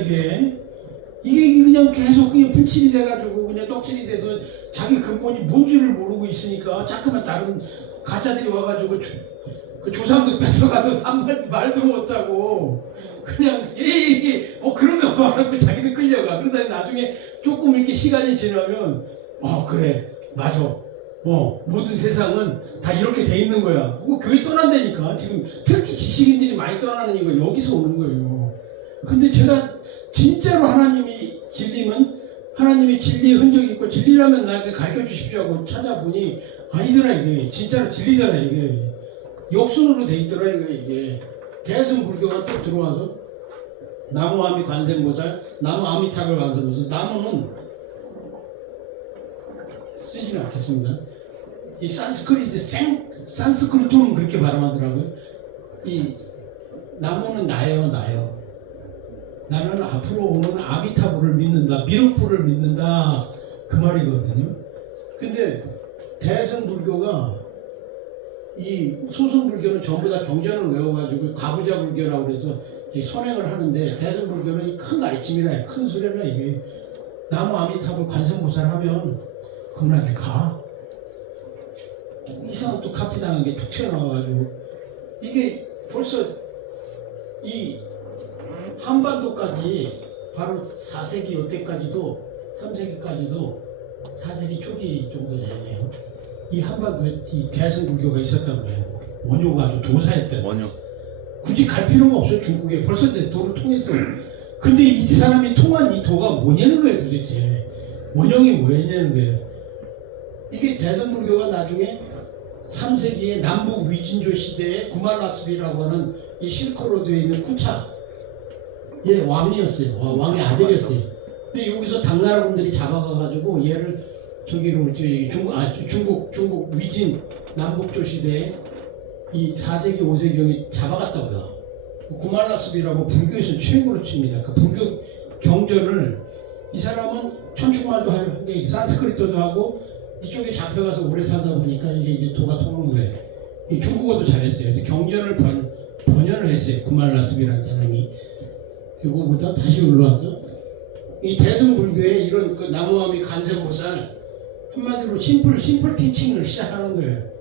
이게 그냥 계속 그냥 분칠이 돼가지고 그냥 떡칠이 돼서 자기 근본이 뭔지를 모르고 있으니까 자꾸만 다른 가짜들이 와가지고 그 조상들 뺏어가도 한마디 말도 못하고 그냥 그런 거 말하고 자기들 끌려가. 그러다 나중에 조금 이렇게 시간이 지나면 그래 맞아 모든 세상은 다 이렇게 돼 있는 거야. 교회 떠난다니까. 지금 특히 지식인들이 많이 떠나는 이유가 여기서 오는 거예요. 근데 제가 진짜로 하나님이 진리면 하나님의 진리의 흔적이 있고 진리라면 나에게 가르쳐 주십시오 하고 찾아보니 아니더라 이게. 진짜로 진리더라 이게. 역순으로 돼 있더라 이게. 대승 불교가 또 들어와서 나무 아미 관세음보살, 나무 아미타불 관세음보살. 나무는 쓰지는 않겠습니다. 이 산스크리트는 그렇게 발음하더라고요. 이 나무는 나예요. 나는 앞으로 오는 아미타불을 믿는다, 미륵불을 믿는다 그 말이거든요. 근데 대승불교가 이 소승불교는 전부 다 경전을 외워가지고 가부좌 불교라고 해서 선행을 하는데 대승불교는 큰 가르침이라 큰 수레라 이게. 나무 아미타불 관세음보살 하면 극락에 가. 이상한 또 카피당한 게 툭 튀어나와가지고 이게 벌써 이 한반도까지 바로 4세기 이때까지도 3세기까지도 4세기 초기 정도 되네요. 이 한반도에 이 대승불교가 있었단 말이에요. 원효가 아주 도사했던. 원효. 굳이 갈 필요가 없어요. 중국에 벌써 도를 통했어요. 근데 이 사람이 통한 이 도가 뭐냐는 거예요 도대체. 원형이 뭐였냐는 거예요. 이게 대승불교가 나중에 3세기에 남북 위진조 시대에 구말라스비라고 하는 이 실크로드에 있는 쿠차 왕이었어요. 왕의 아들이었어요. 근데 여기서 당나라 분들이 잡아가가지고 얘를 저기로 중국 위진 남북조 시대에 이 4세기 5세기경에 잡아갔다고요. 구말라스비라고 불교에서 최고로 칩니다. 그 불교 경전을 이 사람은 천축말도 하게 산스크리트도 하고 이쪽에 잡혀가서 오래 살다 보니까 이제 도가 통한 거예요. 이 중국어도 잘했어요. 그래서 경전을 번연을 했어요. 구말라습이라는 사람이. 그거보다 다시 올라와서 이 대승불교의 이런 그 나무아미 간세보살 한마디로 심플 티칭을 시작하는 거예요.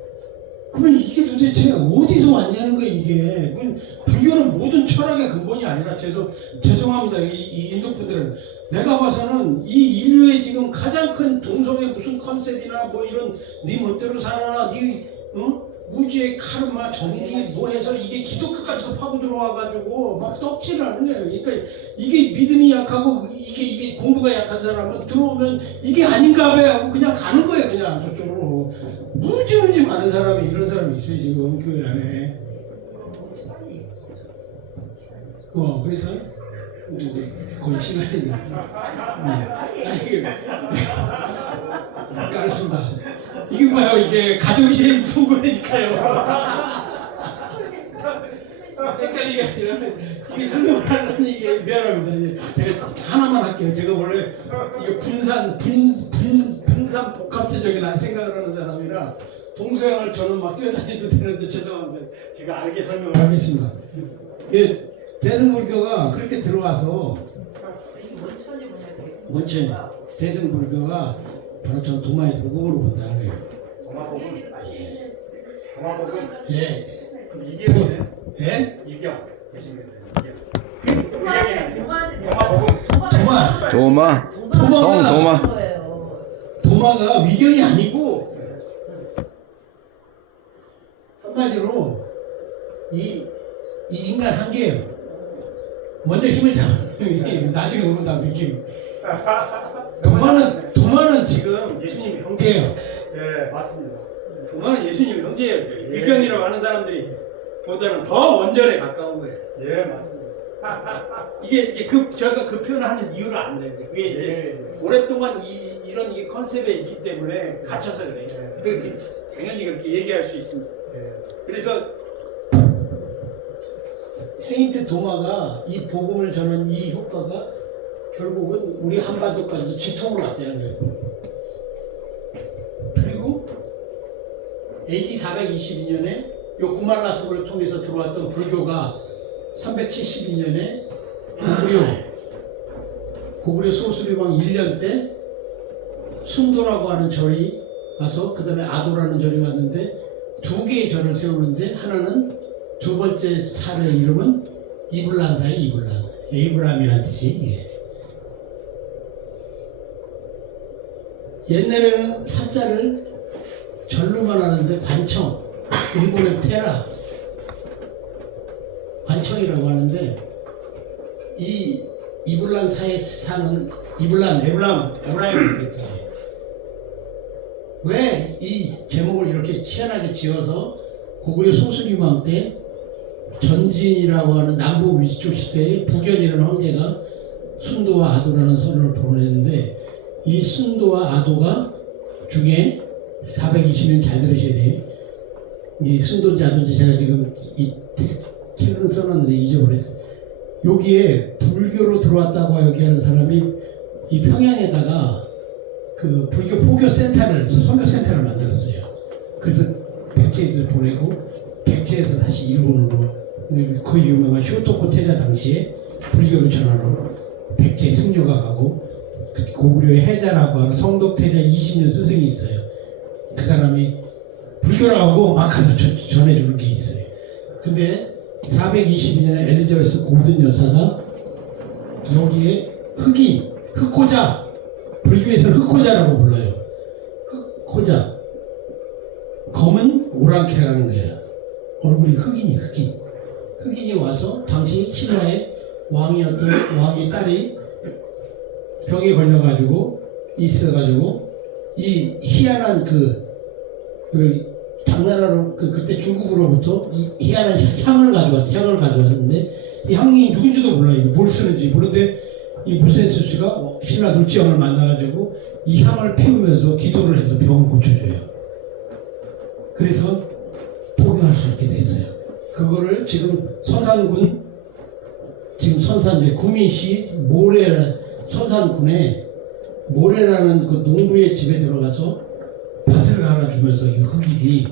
그러면 이게 도대체 어디서 왔냐는 거예요, 이게. 불교는 모든 철학의 근본이 아니라, 죄송합니다. 이 인도 분들은. 내가 봐서는 이 인류의 지금 가장 큰 동성의 무슨 컨셉이나 뭐 이런, 네 멋대로 살아라, 무지의 카르마, 정기, 뭐 해서 이게 기독교까지도 파고 들어와가지고 막 떡칠을 하는 거예요. 그러니까 이게 믿음이 약하고 이게 공부가 약한 사람은 들어오면 이게 아닌가 봐요 하고 그냥 가는 거예요, 그냥 저쪽으로. 무지 많은 사람이, 이런 사람이 있어요, 지금 교회 안에. 그래서 거의 시간이 알았습니다. 이게 뭐예요? 이게 가족이 제일 무서운 거니까요. 헷갈리게 아니라 이게 설명을 하려니 이게 미안합니다. 제가 하나만 할게요. 제가 원래 이게 분산 복합체적인 생각을 하는 사람이라 동서양을 저는 막 뛰어다니도 되는데 죄송합니다. 제가 알게 설명을 하겠습니다. 대승불교가 그렇게 들어와서 원체 대승불교가 바로 전 도마의 도금으로 본다는 거예요. 도마복은? 예. 그럼 이경이네? 예? 이경. 도마가 위경이 아니고 한마디로 이 인간 한계예요. 먼저 힘을 잡으면 나중에 오면 다 위경. 도마는 지금 예수님의 형제예요. 예, 맞습니다. 도마는 예수님의 형제예요. 위경이라고 하는 사람들이 보다는 더 원전에 가까운 거예요. 예, 맞습니다. 이게 제가 그 표현을 하는 이유를 안 돼요. 그게 이제 오랫동안 이런 컨셉에 있기 때문에 갇혀서 그래요. 당연히 그렇게 얘기할 수 있습니다. 그래서 세인트 도마가 이 복음을 전한 이 효과가 결국은 우리 한반도까지도 지통으로 왔다는 거예요. 그리고 AD 422년에 요 구말라습을 통해서 들어왔던 불교가 372년에 고구려 소수리왕 1년 때 순도라고 하는 절이 와서 그 다음에 아도라는 절이 왔는데 두 개의 절을 세우는데 하나는 두 번째 살의 이름은 이블란사예요. 이블란. 에이브람이라는 뜻이. 옛날에는 사자를 절로만 하는데 관청, 일본의 테라 관청이라고 하는데 이 이블란사에 사는 에브라임이겠죠. 왜 이 제목을 이렇게 희한하게 지어서 고구려 소수리왕 때 전진이라고 하는 남부 위쪽 시대에 부견이라는 황제가 순도와 아도라는 선을 보냈는데 이 순도와 아도가 중에 420년 잘 들으셔야 돼요. 이 순도인지 아도인지 제가 지금 이 책을 써놨는데 잊어버렸어요. 여기에 불교로 들어왔다고 여기하는 사람이 이 평양에다가 그 불교 포교 센터를 선교 센터를 만들었어요. 그래서 백제에도 보내고 백제에서 다시 일본으로 그 유명한 쇼토코 태자 당시에 불교를 전하러 백제 승려가 가고 고구려의 해자라고 하는 성덕태자 20년 스승이 있어요. 그 사람이 불교라고 막 가서 전해주는 게 있어요. 근데 422년에 엘리자베스 고든 여사가 여기에 흑호자, 불교에서 흑호자라고 불러요. 흑호자, 검은 오랑캐라는 거예요. 얼굴이 흑인이 와서 당시 신라의 왕이었던 왕의 딸이 병에 걸려가지고 있어가지고 이 희한한 당나라로 그때 중국으로부터 이 희한한 향을 가져왔는데 이 향이 누군지도 몰라요. 이게 뭘 쓰는지 모르는데 이 물센스 씨가 신라 눌지왕을 만나가지고 이 향을 피우면서 기도를 해서 병을 고쳐줘요. 그래서 포교할 수 있게 됐어요. 그거를 지금 선산군, 지금 선산 구민시 모래 서산군에 모래라는 그 농부의 집에 들어가서 밭을 갈아주면서 이 흑인이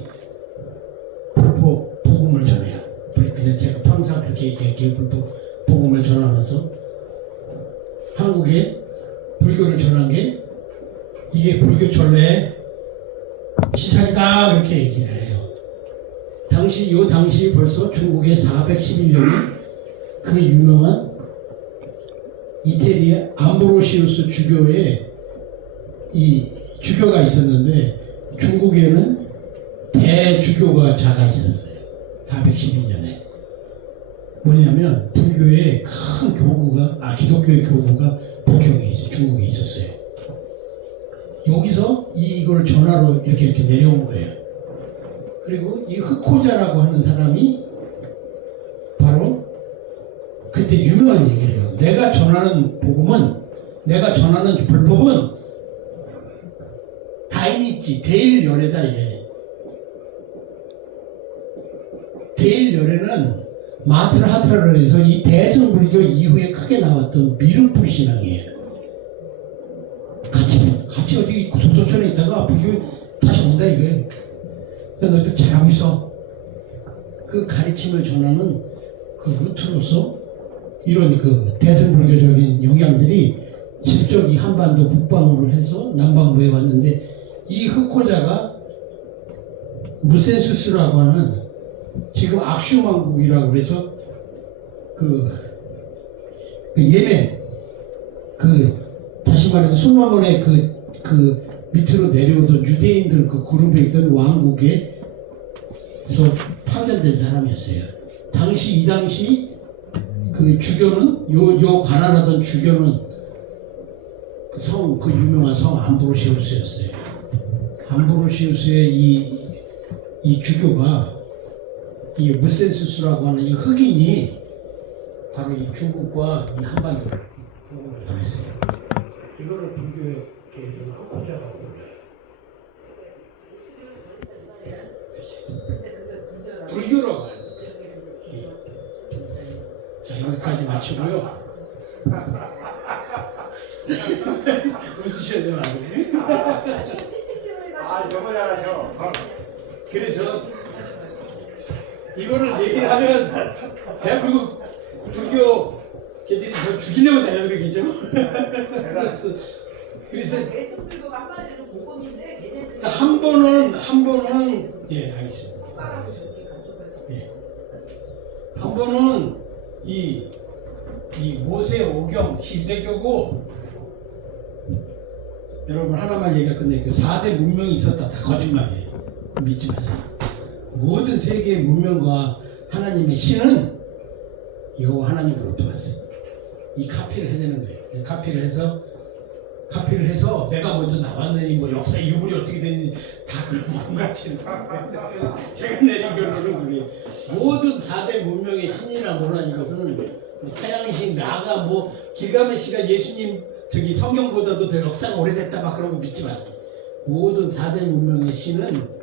불법 복음을 전해요. 그냥 제가 항상 그렇게 얘기해요. 불법 복음을 전하면서 한국에 불교를 전한 게 이게 불교 전례 시작이다 그렇게 얘기를 해요. 당시 벌써 중국의 411년에 그 유명한 이태리의 암브로시우스 주교의 이 주교가 있었는데 중국에는 대주교가 자가 있었어요. 412년에 뭐냐면 불교의 큰 교구가 기독교의 교구가 북경에 중국에 있었어요. 여기서 이걸 전하러 이렇게 내려온 거예요. 그리고 이 흑호자라고 하는 사람이 바로 그때 유명한 얘기를 해요. 내가 전하는 복음은, 내가 전하는 불법은 다인이지 대일열애다 이게. 대일열애는 마트라하트라를 해서 이 대승불교 이후에 크게 나왔던 미륵불 신앙이에요. 같이 어디 도서촌에 있다가 불교 다시 온다 이거예요. 너희들 잘하고 있어. 그 가르침을 전하는 그 루트로서 이런 그 대승불교적인 영향들이 직접 이 한반도 북방으로 해서 남반구에 왔는데 이 흑호자가 무센수스라고 하는 지금 악슈만국이라고 해서 그 예멘 다시 말해서 솔로몬의 그 밑으로 내려오던 유대인들 그 그룹에 있던 왕국에서 파견된 사람이었어요. 이 당시 그 주교는 요 관할하던 주교는 그 유명한 성 암브로시우스였어요. 암브로시우스의 이 주교가 이 무센수스라고 하는 이 흑인이 바로 이 중국과 이 한반도를 보냈어요. 이거를 불교의 흑호자라고 불러요. 불교라고 해요. 자, 여기까지 마치고요. 웃으셔야 되나? 너무 잘하셔. 그래서 이거를 얘기를 하면 대한민국 불교 걔들이 저 죽이려고 달려들겠죠. 그래서 대승불교가 한마디로 복음인데 걔네들이 한 번은 예 알겠습니다. 예. 한 번은 이 모세 오경 시대교고 여러분 하나만 얘기가 끝내 그 4대 문명이 있었다 다 거짓말이에요. 믿지 마세요. 모든 세계의 문명과 하나님의 신은 여호와 하나님으로부터 왔어요. 이 카피를 해내는 거예요. 카피를 해서 내가 먼저 나왔느니 뭐 역사의 유물이 어떻게 됐니 다 그런 몸같이 제가 내린 결론은 그래요. 모든 4대 문명의 신이라고 하는 것은 태양신, 나가, 뭐 길가메시가 예수님 저기 성경보다도 더 역사가 오래됐다 막 그런 거 믿지 마세요. 모든 4대 문명의 신은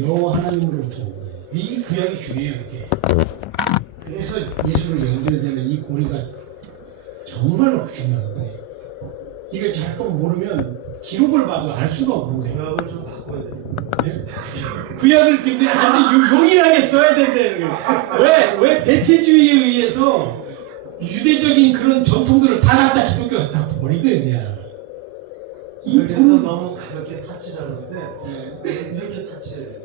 여호와 하나님으로부터 온 거예요. 이 구약이 중요해요. 이게. 그래서 예수를 연결되는 이 고리가 정말로 중요한 거예요. 이걸 잠깐 모르면 기록을 봐도 알 수가 없는 거예요. 구약을 좀 바꿔야 돼. 네? 구약을 근데 아주 용인하게 써야 된다는 거예요. 왜 대체주의에 의해서 유대적인 그런 전통들을 다 갖다 기독교가 다 버린 거예요, 그냥. 그래서 너무 가볍게 타치하는데 이렇게 타치해야 돼.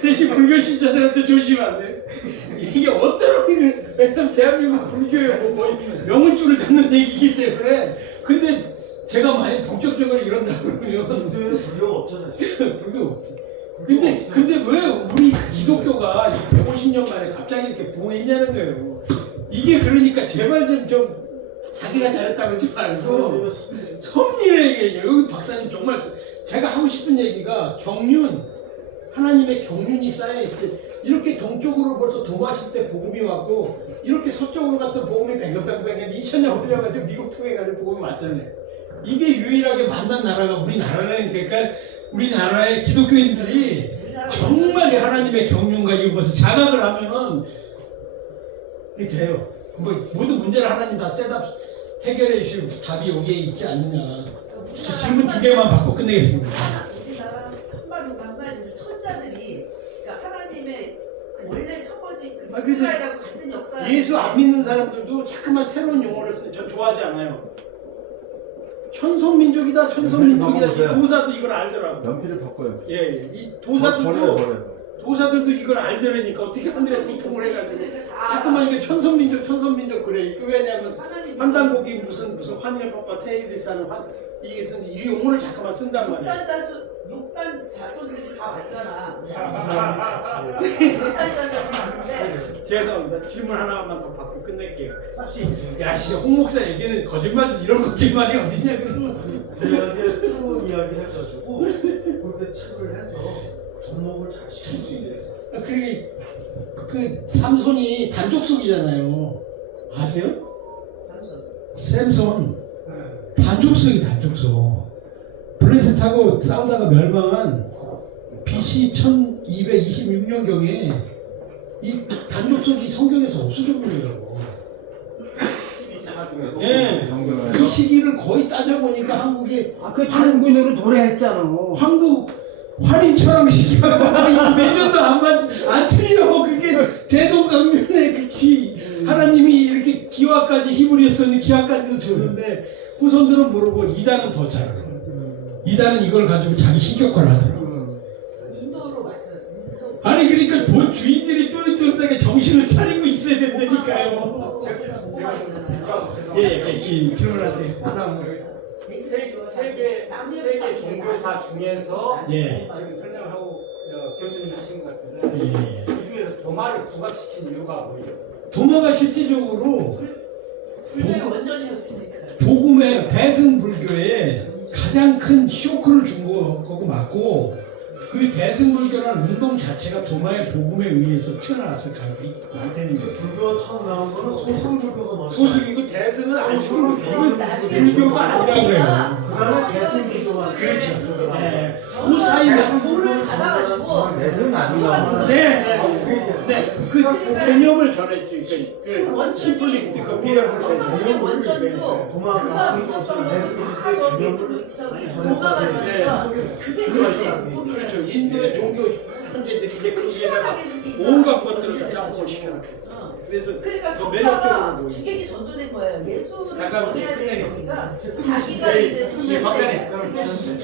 대신 불교 신자들한테 조심하면 안 돼. 이게 어떤 의미는 왜냐면 대한민국 불교의 뭐 거의 명문줄을 잡는 얘기이기 때문에 근데 제가 만약 본격적으로 이런다 그러면 인도에는 불교가 없잖아요. 불교 없지. 근데 왜 우리 기독교가 150년 만에 갑자기 이렇게 부흥했냐는 거예요. 이게 그러니까 제발 좀 자기가 잘했다 그러지 말고 섭리의 얘기예요. 여기 박사님 정말 제가 하고 싶은 얘기가 하나님의 경륜이 쌓여있을 때 이렇게 동쪽으로 벌써 도마실 때 복음이 왔고 이렇게 서쪽으로 갔던 복음이 뱅글뱅글 2000년 흘려가지고 미국 통해가지고 복음이 왔잖아요. 이게 유일하게 만난 나라가 우리나라라는 그러니까 우리나라의 기독교인들이 정말 하나님의 경륜과 이것을 자각을 하면은 이게 돼요. 뭐 모든 문제를 하나님 다 셋업 해결해 주실 답이 여기에 있지 않느냐. 질문 2개만 받고 끝내겠습니다. 우리나라 한마디로 천자들이 그러니까 하나님의 그 원래 첫번째 그 그래서 이스라엘하고 같은 역사 예수 안 믿는 사람들도 자꾸만 새로운 용어를 쓰는 전 좋아하지 않아요. 천손민족이다, 천손민족이다. 이 도사도 이걸 알더라고. 연필을 바꿔요. 이 버려요, 도사들도 버려요. 도사들도 이걸 알더라니까 어떻게 하늘에 도통을 해가지고 자꾸만 이게 천손민족 그래. 이거 왜냐면 환단곡이 무슨 환일법과 테이비스하는 이게 이 용어를 자꾸만 쓴단 말이야. 육단 자손들이 다 왔잖아. 같이. 육단 자손이 왔는데 죄송합니다. 질문 하나만 더 받고 끝낼게요. 혹시 홍 목사 얘기는 거짓말도 이런 거짓말이 어딨냐 그러면 이야기 새로운 이야기 해가지고 그렇게 책을 해서 접목을 잘 시키는 그리고 그 삼손이 단족속이잖아요. 아세요? 샘손 단족속. 블레셋하고 싸우다가 멸망한 BC 1226년경에 이 단족속이 성경에서 없어져 버리더라고. 이 시기를 거의 따져보니까 한국에 그 단군으로 도래했잖아. 환희처럼 시기하고 거의 매년도 안 틀려. 그게 대동강변의 그치. 하나님이 이렇게 기와까지 힘을 했었는데 기와까지도 줬는데 후손들은 모르고 이단은 더 잘 알아. 이단은 이걸 가지고 자기 신격화를 하더라고. 인도로 맞죠. 아니 그러니까 본 주인들이 뚜릿뚜릿하게 정신을 차리고 있어야 된다니까요. 뭐가 있잖아요. 질문하세요. 세계 종교사 중에서 예. 지금 설명하고 교수님 하신 것 같은데 그 중에서 도마를 부각시킨 이유가 뭐예요? 도마가 실질적으로 불교의 원전이었으니까. 복음의 대승불교에 가장 큰 쇼크를 준 거고 맞고 그 대승불교라는 운동 자체가 도마의 복음에 의해서 튀어나왔을 가능성이 많다는 거예요. 불교가 처음 나온 거는 소승불교가 먼저. 소승이고 대승은 아니고 이건 불교가 아니라고 그래요. 그다음에 대승불교가. 그렇죠. 네. 그 사이에 물을 받아가지고 대승은 아니고. 네. 그 개념을 전했죠. 그 심플리스틱 그 그게 원전도 도마가 도마가 전이니까 그게 그렇죠. 인도의 종교 현재들이 이제 거기에다가 온갖 것들을 다 짬뽕을 시켜놨겠죠. 그래서 그러니까 더 매력적으로 석가가 보이죠. 기계기 전도된 거예요. 예수를 잠깐만, 전해야 끝내겠습니다. 되니까 자기가 이제 박사님.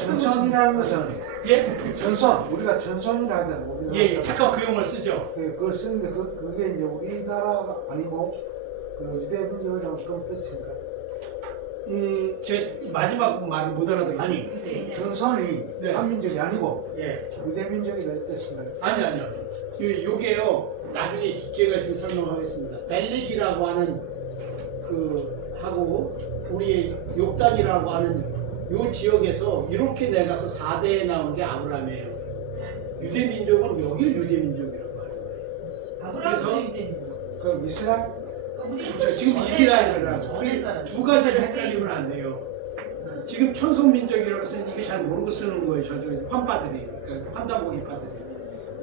전선이라는 것은 예? 전선 우리가 전선이라 하잖아요. 우리나라. 예, 잠깐 그 용어를 쓰죠. 그걸 쓰는데 그게 이제 우리나라가 아니고 그 유대 민족이랑 어떤 뜻인가? 제 마지막 말을 못 알아듣겠어요. 아니. 전선이 네. 한민족이 아니고 예. 유대 민족이다 이 뜻인가? 아니요. 요게요. 나중에 기회가 있으면 설명하겠습니다. 벨릭이라고 하는 그 하고 우리 욕단이라고 하는 요 지역에서 이렇게 내가서 4대에 나온 게 아브라함이에요. 유대민족은 여길 유대민족이라고 하는 거예요. 아브라함도 유대인 그 이스라엘 그렇죠. 지금 이스라엘이라고 두 가지를 헷갈리면 안 돼요. 지금 천손민족이라고 쓰는 이게 잘 모르고 쓰는 거예요. 저 환빠들이, 그러니까 환단복이빠들이.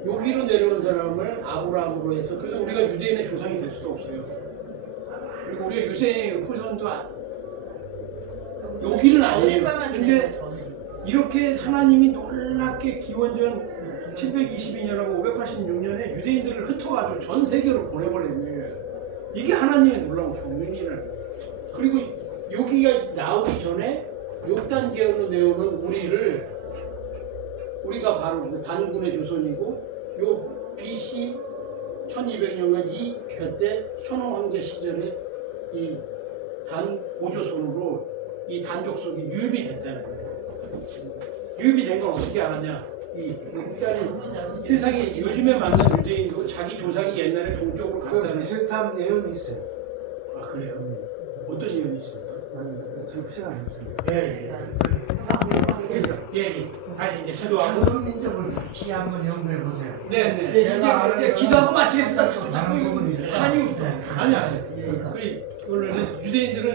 여기로 내려온 사람을 아브라함으로 해서 그래서 우리가 유대인의 조상이 될 수도 없어요. 그리고 우리가 유세의 후손도 여기는 아니에요. 근데 이렇게 하나님이 놀랍게 기원전 722년하고 586년에 유대인들을 흩어가지고 전 세계로 보내버린 거예요. 이게 하나님의 놀라운 경륜이라는 거예요. 그리고 여기가 나오기 전에 욕단 계열로 내오는 우리가 바로 그 단군의 조선이고 요 BC 1200년간 이 그때 천호 황제 시절에 이 단 고조선으로 이 단족속이 유입이 됐다는 거예요. 유입이 된 건 어떻게 알았냐? 이 일단은 세상에 요즘에 만난 유대인도 자기 조상이 옛날에 동쪽으로 그 갔다는. 비슷한 예언이 있어요. 아 그래요? 어떤 예언이 있습니까? 아니 지금 시간이 없어요. 예. 아니 이제 기도하고. 선민족을 같이 한번 연구해 보세요. 네네. 이제 기도하고 마치겠습니다. 자꾸 이거 한이 없어요. 아니. 그거는 유대인들은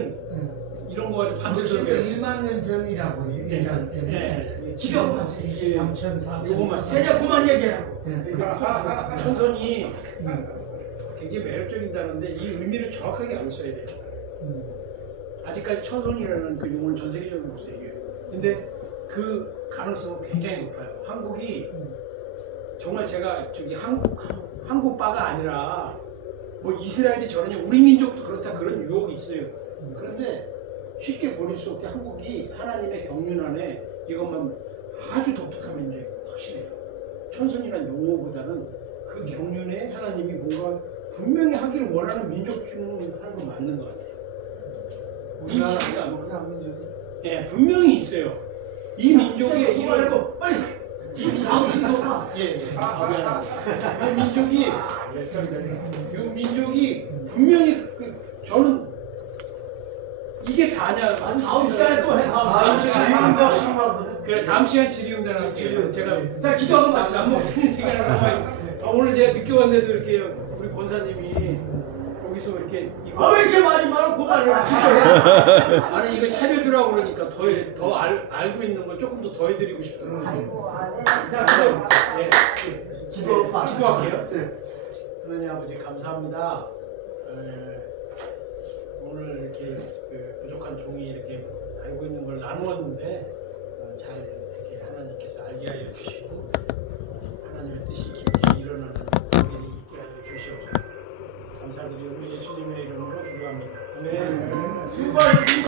이런 거 가지고 밤새도록 1만 년 전이라고 얘기하지 않습니까? 예. 기도하고 마치겠습니다. 3천, 4천. 요것만. 제가 그만 얘기하라고. 천선이 굉장히 매력적이다는데 이 의미를 정확하게 알고 써야 돼요. 아직까지 천손이라는 그 용어는 전 세계적으로 못 써요. 근데 그 가능성은 굉장히 높아요. 한국이 정말 제가 저기 한국바가 아니라 뭐 이스라엘이 저러냐 우리 민족도 그렇다 그런 유혹이 있어요. 그런데 쉽게 버릴 수 없게 한국이 하나님의 경륜 안에 이것만 아주 독특한 민족이 확실해요. 천선이라는 용어보다는 그 경륜에 하나님이 뭔가 분명히 하기를 원하는 민족 중 하는 건 맞는 것 같아요. 우리나라 민족이 예, 분명히 있어요. 이 민족의 그거 말고 빨리 이 다음 순서가 예, 이 민족이 이 민족이 분명히 저는 이게 다냐 다음 시간에 또 해. 다음 질의응답 시간 한번 해. 그래 다음 시간 질의응답 할게요. 질의응답. 제가 기도하고 마치 안 먹는 시간을 오늘 제가 늦게 왔는데도 이렇게 우리 권사님이 여기서 이렇게 이거 왜 이렇게 많이 말을 고발을 해? 아니 이거 차려주라고 그러니까 더 알고 있는 걸 조금 더 더해드리고 싶더라고요. 아이고 안 해. 자, 그럼 예, 기도할게요. 네. 하나님 아버지 감사합니다. 오늘 이렇게 그 부족한 종이 이렇게 알고 있는 걸 나누었는데 잘 이렇게 하나님께서 알게 하여 주시고 하나님의 뜻이 깊이 일어나는 일이 있게 하여 주시옵소서. 감사드리고 예수님의 이름으로 기도합니다. 아멘. 수고하셨습니다.